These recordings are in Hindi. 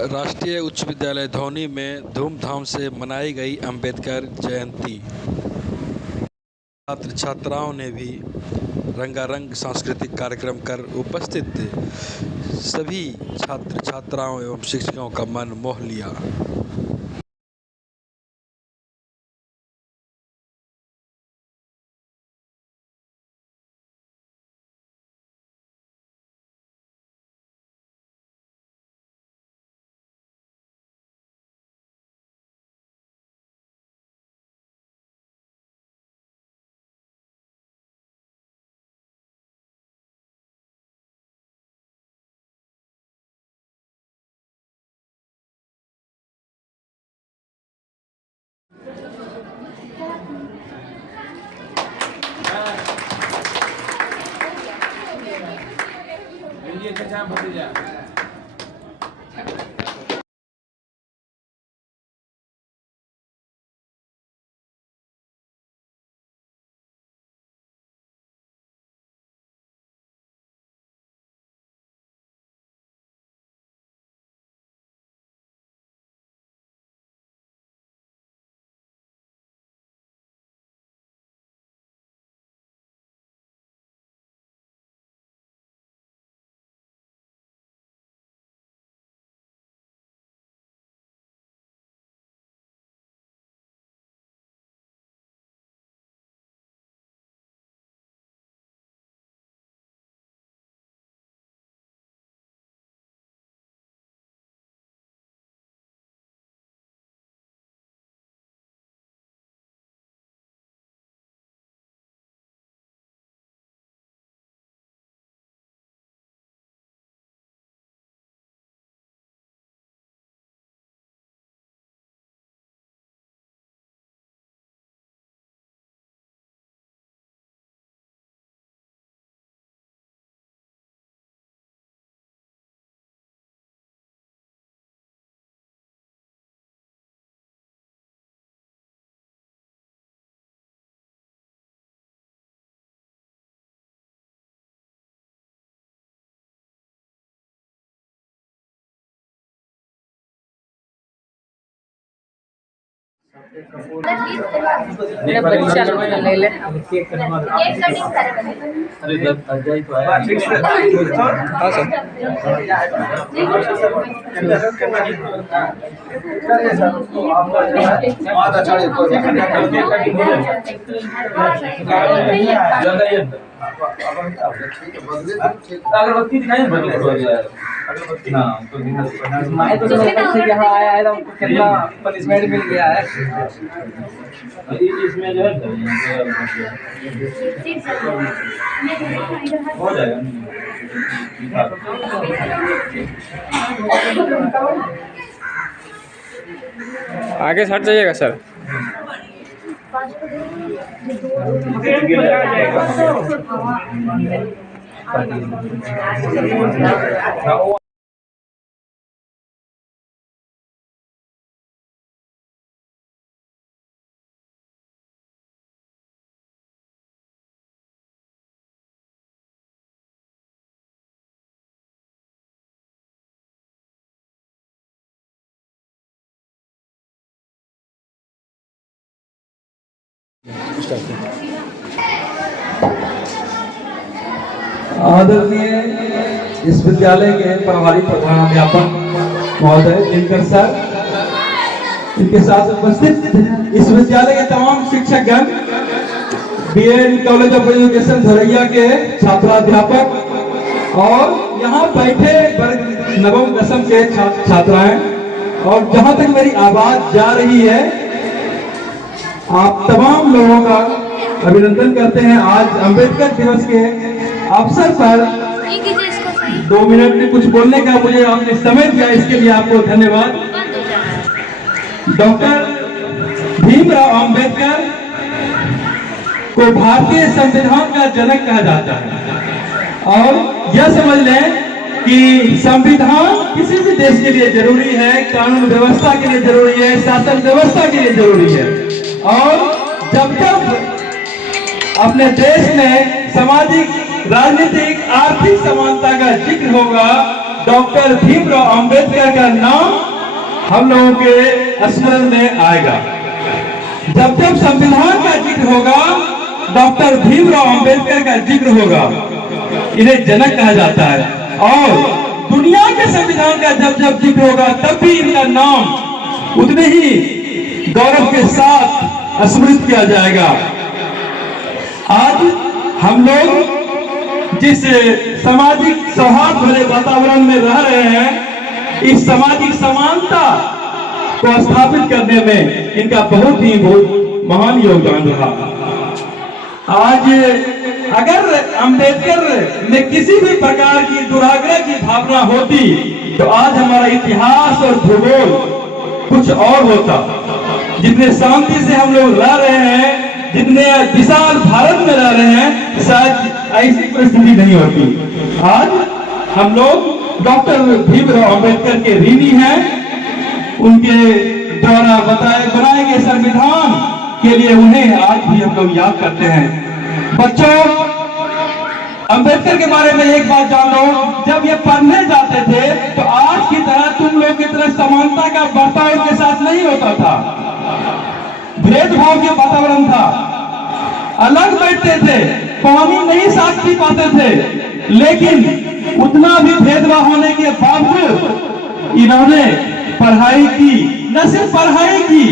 राष्ट्रीय उच्च विद्यालय धौनी में धूमधाम से मनाई गई अंबेडकर जयंती। छात्र छात्राओं ने भी रंगारंग सांस्कृतिक कार्यक्रम कर उपस्थित थे। सभी छात्र छात्राओं एवं शिक्षकों का मन मोह लिया। बच्चा लोग ले ले केक कटिंग अरे अजय तो आया हां सर अगरबत्ती दिखाई ना तो मैं तो यहाँ आया है तो कितना पनिशमेंट मिल गया है इसमें जो है हो जाएगा। आगे हट जाइएगा सर। आदरणीय इस विद्यालय के प्रभारी प्रधानाध्यापक महोदय दिनकर सर, इनके साथ उपस्थित इस विद्यालय के तमाम शिक्षकगण, B Ed college of education Dhoraiya के छात्राध्यापक और यहाँ बैठे वर्ग नवम दसम के छात्राएं, और जहां तक मेरी आवाज जा रही है आप तमाम लोगों का अभिनंदन करते हैं। आज अंबेडकर दिवस के अवसर पर 2 मिनट में कुछ बोलने का मुझे आपने समय दिया, इसके लिए आपको धन्यवाद। डॉक्टर भीमराव अंबेडकर को भारतीय संविधान का जनक कहा जाता है, और यह समझ लें कि संविधान किसी भी देश के लिए जरूरी है, कानून व्यवस्था के लिए जरूरी है, शासन व्यवस्था के लिए जरूरी है। और जब तक अपने देश में सामाजिक, राजनीतिक, आर्थिक समानता का जिक्र होगा, डॉक्टर भीमराव अंबेडकर का नाम हम लोगों के स्मरण में आएगा। जब जब संविधान का जिक्र होगा, डॉक्टर भीमराव अंबेडकर का जिक्र होगा। इन्हें जनक कहा जाता है। और दुनिया के संविधान का जब जब जिक्र होगा, तब भी इनका नाम उतने ही गौरव के साथ स्मृत किया जाएगा। आज हम लोग जिस सामाजिक सौहार्द भरे वातावरण में रह रहे हैं, इस सामाजिक समानता को स्थापित करने में इनका बहुत महान योगदान रहा। आज अगर अंबेडकर में किसी भी प्रकार की दुराग्रह की भावना होती, तो आज हमारा इतिहास और भूगोल कुछ और होता। जितने शांति से हम लोग रह रहे हैं, जितने विशाल भारत में रह रहे हैं, शायद ऐसी परिस्थिति नहीं होती। आज हम लोग डॉक्टर भीमराव अंबेडकर के ऋणी हैं। उनके द्वारा बनाए गए संविधान के लिए उन्हें आज भी हम लोग याद करते हैं। बच्चों, अंबेडकर के बारे में एक बात जान लो, जब ये पढ़ने जाते थे तो आज की तरह तुम लोग की तरह समानता का बर्ताव के साथ नहीं होता था। भेदभाव के वातावरण था, अलग बैठते थे, पानी नहीं साथ पी पाते थे। लेकिन उतना भी भेदभाव होने के बावजूद इन्होंने पढ़ाई की, न सिर्फ पढ़ाई की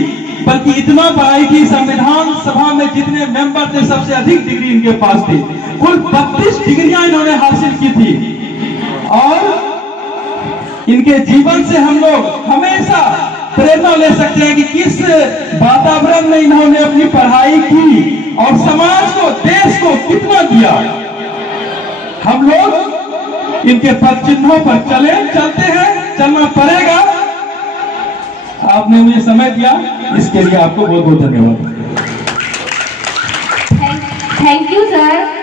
बल्कि इतना पढ़ाई की, संविधान सभा में जितने मेंबर थे सबसे अधिक डिग्री इनके पास थी। कुल 32 डिग्रियां इन्होंने हासिल की थी। और इनके जीवन से हम लोग हमेशा प्रेरणा ले सकते हैं कि किस वातावरण में इन्होंने अपनी पढ़ाई की और समाज को, देश को कितना दिया। हम लोग इनके पद चिन्हों पर चलते हैं, चलना पड़ेगा। आपने मुझे समय दिया, इसके लिए आपको बहुत बहुत धन्यवाद। Thank you sir.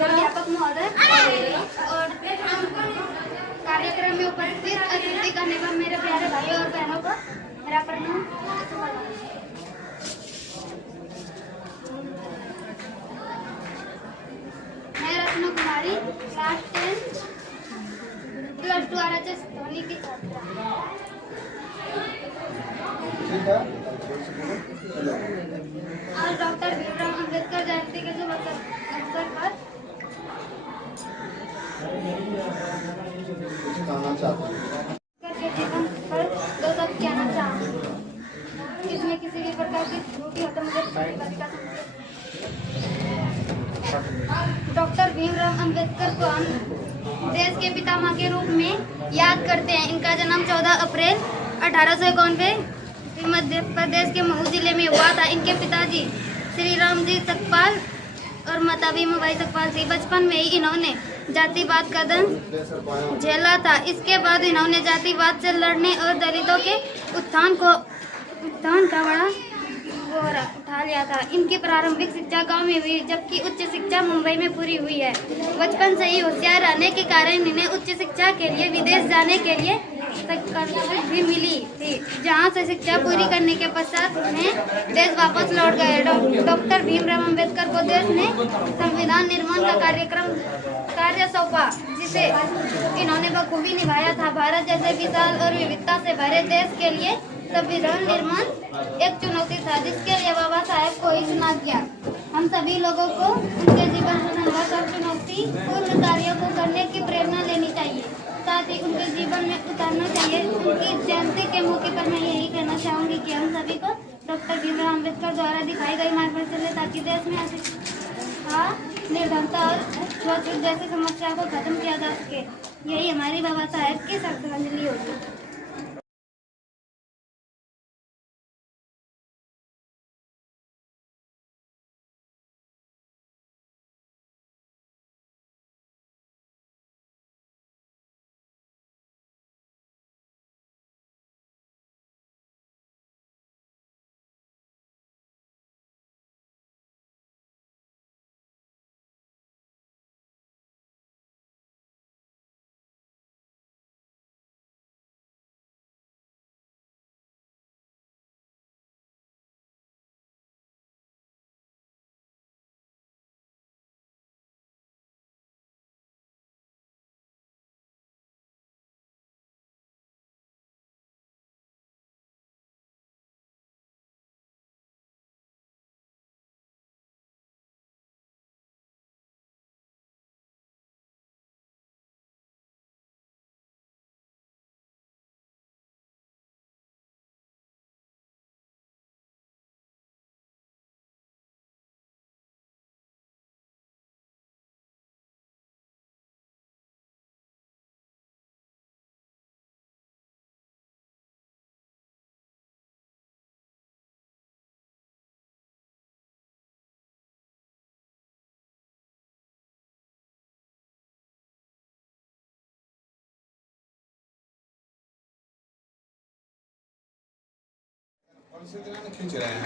प्राध्यापक महोदय और कार्यक्रम में उपस्थित अतिथिगण एवं मेरे प्यारे भाइयों और बहनों को मेरा प्रणाम। मैं रत्ना कुमारी क्लास 10 +2 RHS धोनी की छात्रा। आज डॉक्टर भीमराव अंबेडकर जयंती के शुभ अवसर पर जीवन पर 2 शब्द कहना चाहूँगी। इसमें किसी भी प्रकार की त्रुटि हो तो मुझे डॉक्टर भीमराव अंबेडकर को हम देश के पितामह के रूप में याद करते हैं। इनका जन्म 14 अप्रैल 1891 मध्य प्रदेश के महू जिले में हुआ था। इनके पिताजी श्री राम जी सकपाल और माता भीमाबाई सकपाल थी। बचपन में ही इन्होंने जातिवाद का दंश झेला था। इसके बाद इन्होंने जातिवाद से लड़ने और दलितों के उत्थान का बड़ा बोरा उठा लिया था। इनकी प्रारंभिक शिक्षा गांव में हुई, जबकि उच्च शिक्षा मुंबई में पूरी हुई है। बचपन से ही होशियार रहने के कारण इन्हें उच्च शिक्षा के लिए विदेश जाने के लिए भी मिली थी, जहां से शिक्षा पूरी करने के पश्चात उन्हें देश वापस लौट गए। डॉक्टर भीमराव अंबेडकर को देश ने संविधान निर्माण का कार्य सौंपा, जिसे इन्होंने बखूबी निभाया था। भारत जैसे विशाल और विविधता से भरे देश के लिए संविधान निर्माण एक चुनौती था, जिसके लिए बाबा साहेब को ही चुना गया। हम सभी लोगों को उनके जीवन से संघर्ष और चुनौतीपूर्ण कार्यों को करने की प्रेरणा लेनी चाहिए, साथ ही उनके जीवन में उतारना चाहिए। उनकी जयंती के मौके पर मैं यही कहना चाहूँगी कि हम सभी को डॉक्टर भीमराव अंबेडकर द्वारा दिखाई गई मार्ग पर चले, ताकि देश में अशिक्षा, निर्धनता और छूत जैसी समस्या को खत्म किया जा सके। यही हमारी बाबा साहेब की श्रद्धांजलि होगी। खींच रहे हैं।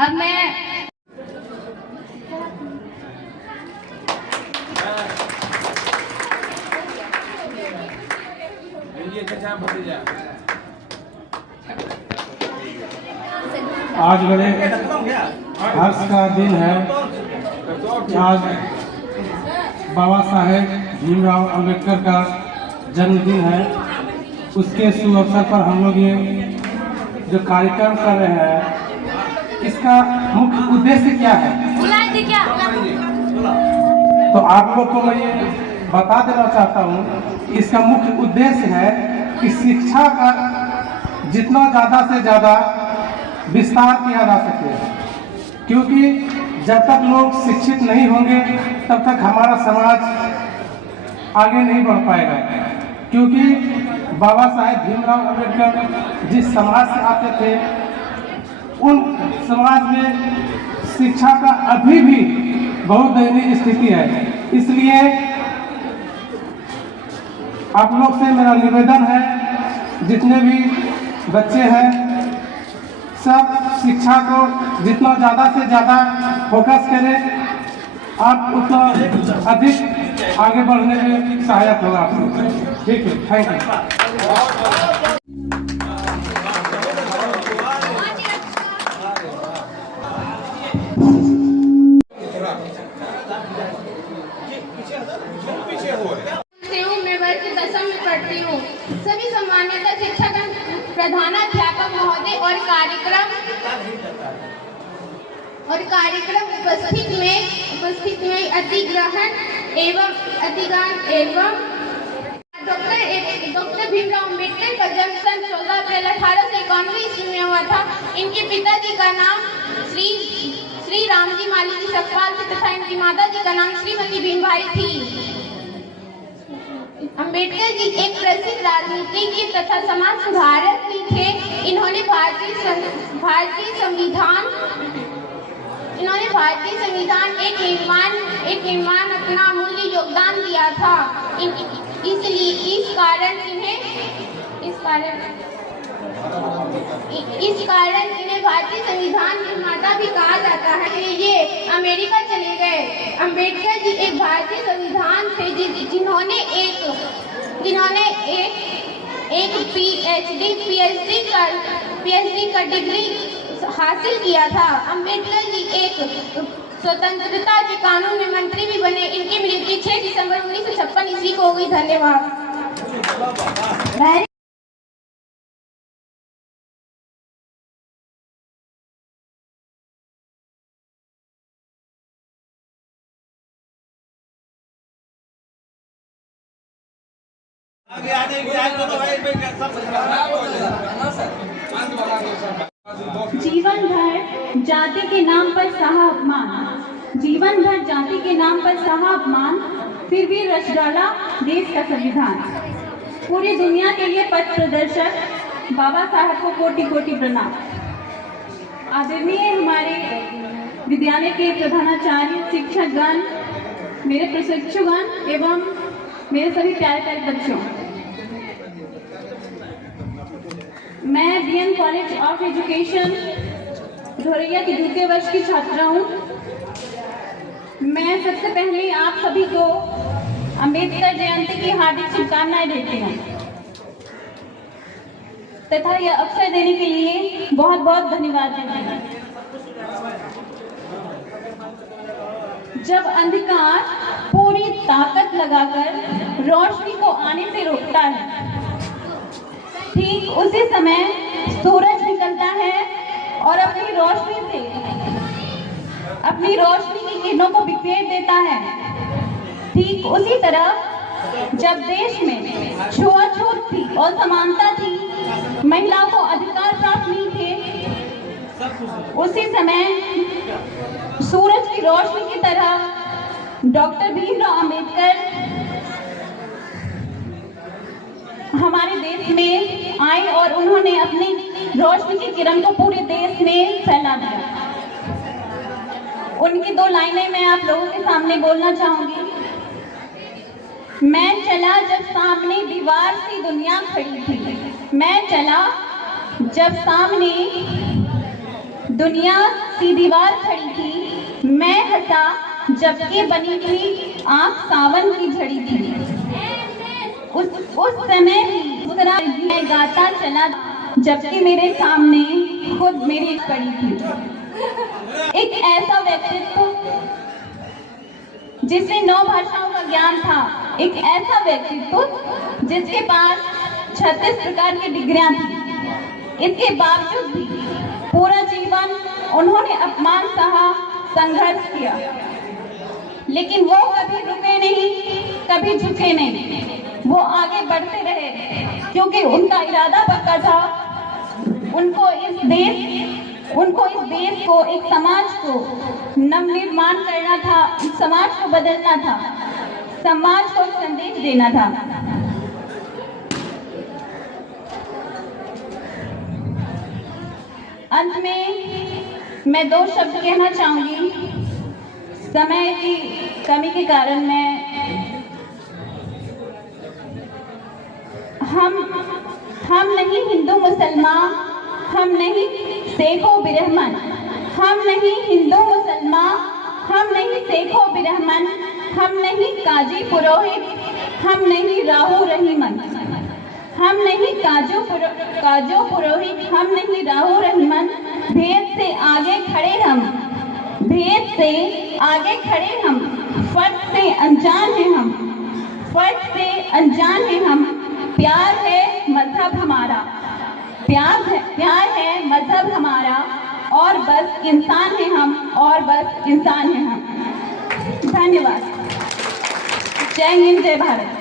अब मैं आज बड़े हर्ष का दिन है। आज बाबा साहेब भीमराव अंबेडकर का जन्मदिन है। उसके शुभ अवसर पर हम लोग ये जो कार्यक्रम कर रहे हैं, इसका मुख्य उद्देश्य क्या है? तो आप लोग को मैं ये बता देना चाहता हूँ, इसका मुख्य उद्देश्य है कि शिक्षा का जितना ज़्यादा से ज़्यादा विस्तार किया जा सके, क्योंकि जब तक लोग शिक्षित नहीं होंगे तब तक हमारा समाज आगे नहीं बढ़ पाएगा। क्योंकि बाबा साहेब भीमराव अंबेडकर जिस समाज से आते थे, उन समाज में शिक्षा का अभी भी बहुत दयनीय स्थिति है। इसलिए आप लोग से मेरा निवेदन है, जितने भी बच्चे हैं सब शिक्षा को जितना ज़्यादा से ज़्यादा फोकस करें, आप उतना अधिक आगे बढ़ने में सहायक होगा आपको। ठीक है, थैंक यू। मैं वर्ग 10वीं में पढ़ती हूँ। सभी सम्मानित शिक्षक, प्रधानाध्यापक महोदय और कार्यक्रम उपस्थित में अधिग्रहण एवं डॉक्टर भीमराव अम्बेडकर का जन्म सन 14 अप्रैल 1891 ईस्वी में हुआ था। इनके पिताजी का नाम श्री रामजी माली जी सकपाल तथा इनकी माता जी का नाम श्रीमती भीमबाई थी। अम्बेडकर जी एक प्रसिद्ध राजनीतिज्ञ तथा समाज सुधारक भी थे। इन्होंने भारतीय संविधान एक निर्माण अपना अमूल्य योगदान दिया था। इसलिए इस कारण इन्हें भारतीय संविधान निर्माता भी कहा जाता है। ये अमेरिका चले गए। अम्बेडकर जी एक भारतीय संविधान थे जिन्होंने एक पीएचडी का डिग्री हासिल किया था। अम्बेडकर जी एक स्वतंत्रता के कानून में मंत्री भी बने। इनकी मृत्यु 6 दिसंबर 1956 ईस्वी को हो गई। धन्यवाद। जीवन भर जाति के नाम पर सहा अपमान, जीवन भर जाति के नाम पर सहा अपमान, फिर भी रच डाला देश का संविधान। पूरी दुनिया के लिए पथ प्रदर्शक बाबा साहब को कोटि कोटि प्रणाम। आदरणीय हमारे विद्यालय के प्रधानाचार्य, शिक्षकगण, मेरे प्रशिक्षुगण एवं मेरे सभी प्यारे प्यारे बच्चों, मैं BN college of education Dhoraiya की 2य वर्ष की छात्रा हूँ। मैं सबसे पहले आप सभी को अंबेडकर जयंती की हार्दिक शुभकामनाएं देती हूँ तथा यह अवसर देने के लिए बहुत बहुत धन्यवाद देती हूँ। जब अंधकार पूरी ताकत लगाकर रोशनी को आने से रोकता है, ठीक उसी समय सूरज निकलता है सभी रोशनी की किरणों को बिखेर देता है। ठीक उसी तरह जब देश में छुआछूत थी और समानता थी, महिलाओं को अधिकार प्राप्त नहीं थे, उसी समय सूरज की रोशनी की तरह डॉक्टर भीमराव अंबेडकर हमारे देश में आए और उन्होंने अपनी रोशनी की किरण को पूरे देश में फैला दिया। उनकी 2 लाइनें मैं आप लोगों के सामने बोलना चाहूंगी। मैं चला जब सामने दीवार सी दुनिया खड़ी थी, मैं चला जब सामने दुनिया सी दीवार खड़ी थी, मैं हंसा जबकि बनी थी आंख सावन की झड़ी थी। उस समय भी मैं गाता चला जबकि मेरे सामने खुद मेरी खड़ी थी। एक ऐसा व्यक्तित्व जिसे 9 भाषाओं का ज्ञान था, एक ऐसा व्यक्तित्व जिसके पास 36 प्रकार की डिग्रियां थी। इसके बावजूद भी पूरा जीवन उन्होंने अपमान सहा, संघर्ष किया, लेकिन वो कभी रुके नहीं, कभी झुके नहीं। वो आगे बढ़ते रहे क्योंकि उनका इरादा पक्का था। उनको इस देश को, एक समाज को नवनिर्माण करना था, इस समाज को बदलना था, समाज को संदेश देना था। अंत में मैं 2 शब्द कहना चाहूंगी। समय की कमी के कारण हम नहीं हिंदू मुसलमान, हम नहीं शेखो बिरहमन, हम नहीं हिंदू मुसलमान, हम नहीं शेखो बिरहमन, हम नहीं काजी पुरोहित, हम नहीं राहु रहीमन, हम नहीं काजो पुरोहित, हम नहीं राहु रहीमन। भेद से आगे खड़े हम, भेद से आगे खड़े हम, फर्क से अनजान है हम, फर्क से अनजान है हम। प्यार है मजहब हमारा, प्यार है मजहब हमारा, और बस इंसान है हम, और बस इंसान है हम। धन्यवाद। जय हिंद, जय भारत।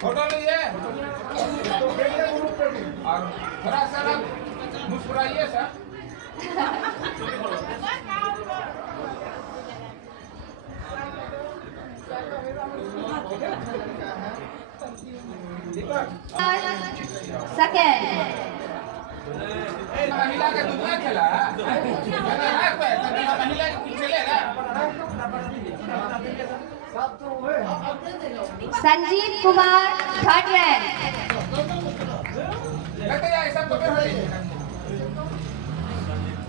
फोटो लीजिए और थोड़ा सा मुस्कुराइए सर। सेकंड महिला का दुनिया खेला महिला के पीछे लेगा। Sanjeev Kumar, 3rd rank.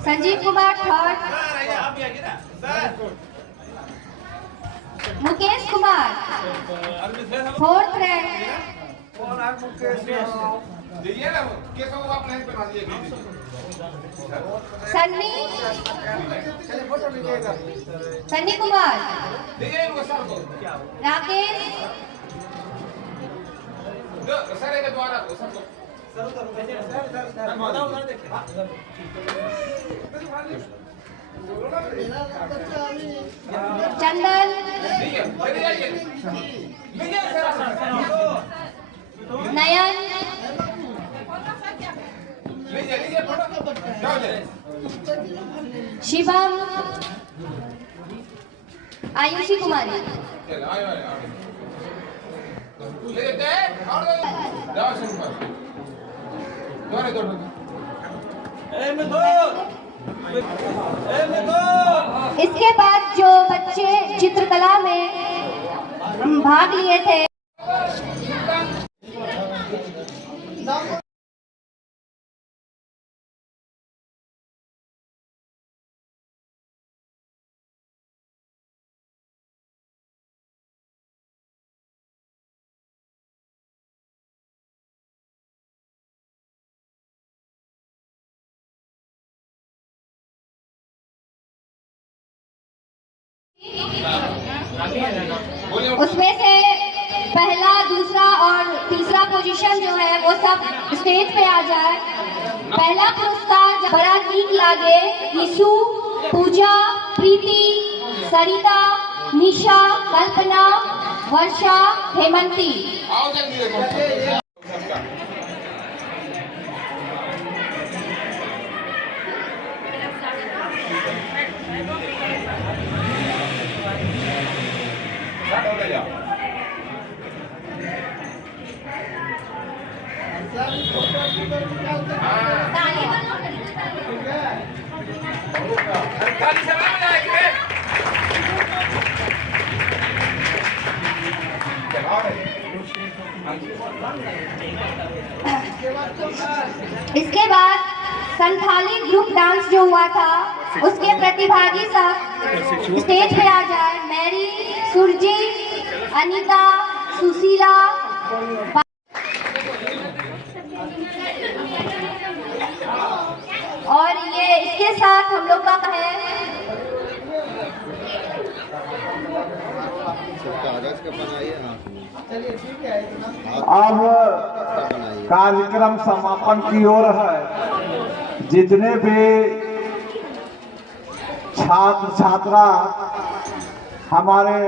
Sanjeev Kumar 3rd। Mukesh Kumar 4th rank. दीजिए ना केसव को आप नहीं बना दीजिए सन्नी सन्नी कुमार, दीजिए इनको सर को राकेश, सर के द्वारा सर को चंदन, नयन, शिवम, आयुषी कुमारी, इसके बाद जो बच्चे चित्रकला में भाग लिए थे उसमें से पहला, दूसरा और तीसरा पोजीशन जो है वो सब स्टेज पे आ जाए। पहला पुरस्कार बड़ा ठीक लागे यीशु, पूजा, प्रीति, सरिता, निशा, कल्पना, वर्षा, हेमंती। इसके बाद संथाली ग्रुप डांस जो हुआ था उसके प्रतिभागी सब स्टेज पे आ जाए। मैरी, सुरजीत, अनीता, सुशीला। और ये इसके साथ हम लोग का है अब कार्यक्रम समापन की ओर है। जितने भी छात्र छात्रा हमारे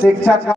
शिक्षक